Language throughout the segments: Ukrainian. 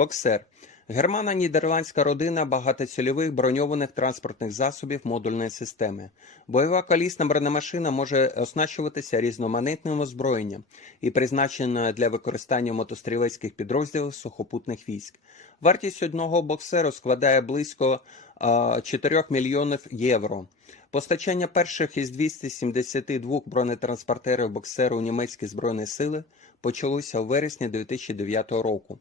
Боксер. Германо-нідерландська родина багатоцільових броньованих транспортних засобів модульної системи. Бойова колісна бронемашина може оснащуватися різноманітним озброєнням і призначена для використання мотострілецьких підрозділів сухопутних військ. Вартість одного боксеру складає близько а, 4 мільйонів євро. Постачання перших із 272 бронетранспортерів боксеру у німецькі збройні сили почалося у вересні 2009 року.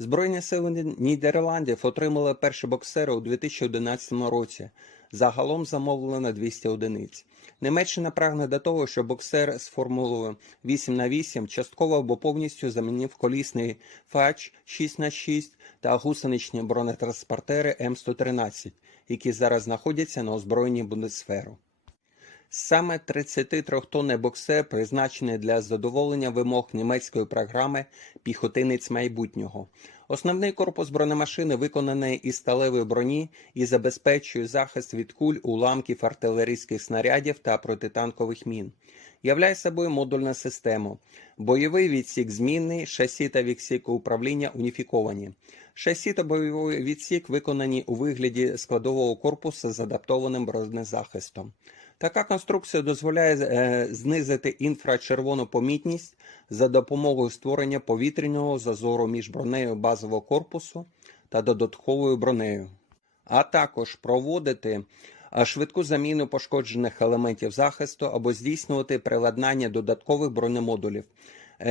Збройні сили Нідерландів отримали перші боксери у 2011 році. Загалом замовлено 200 одиниць. Німеччина прагне до того, що боксер з формулою 8 на 8 частково або повністю замінив колісний фач 6 на 6 та гусеничні бронетранспортери М113, які зараз знаходяться на озброєнні Бундесферу. Саме 33-тонний боксер призначений для задоволення вимог німецької програми Піхотинець майбутнього. Основний корпус бронемашини виконаний із сталевої броні і забезпечує захист від куль, уламків артилерійських снарядів та протитанкових мін. Являє собою модульну систему. Бойовий відсік змінний, шасі та відсік управління уніфіковані. Шасі та бойовий відсік виконані у вигляді складового корпусу з адаптованим бронезахистом. Така конструкція дозволяє е, знизити інфрачервону помітність за допомогою створення повітряного зазору між бронею базового корпусу та додатковою бронею, а також проводити е, швидку заміну пошкоджених елементів захисту або здійснювати приладнання додаткових бронемодулів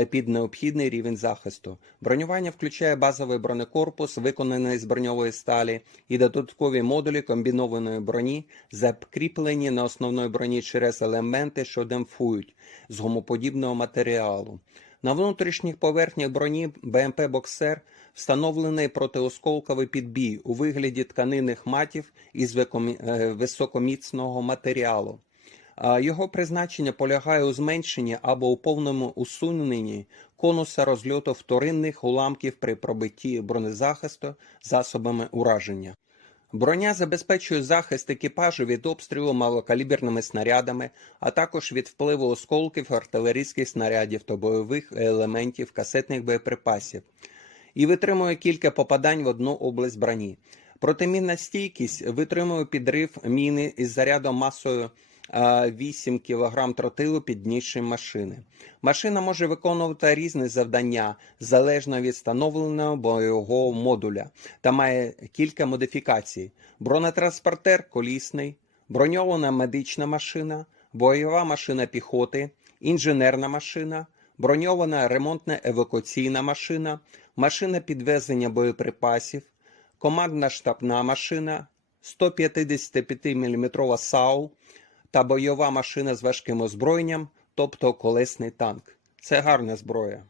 під необхідний рівень захисту. Бронювання включає базовий бронекорпус, виконаний з броньової сталі, і додаткові модулі комбінованої броні, закріплені на основної броні через елементи, що демпфують з гомоподібного матеріалу. На внутрішніх поверхнях броні БМП Боксер встановлений протиосколковий підбій у вигляді тканинних матів із е, високоміцного матеріалу. Його призначення полягає у зменшенні або у повному усуненні конуса розльоту вторинних уламків при пробитті бронезахисту засобами ураження. Броня забезпечує захист екіпажу від обстрілу малокаліберними снарядами, а також від впливу осколків артилерійських снарядів та бойових елементів касетних боєприпасів і витримує кілька попадань в одну область броні. Протимінна стійкість витримує підрив міни із зарядом масою 8 кг тротилу під машини. Машина може виконувати різні завдання залежно від встановленого бойового модуля та має кілька модифікацій: бронетранспортер колісний, броньована медична машина, бойова машина піхоти, інженерна машина, броньована ремонтна евакуаційна машина, машина підвезення боєприпасів, командна штабна машина, 155 мм САУ та бойова машина з важким озброєнням, тобто колесний танк. Це гарна зброя.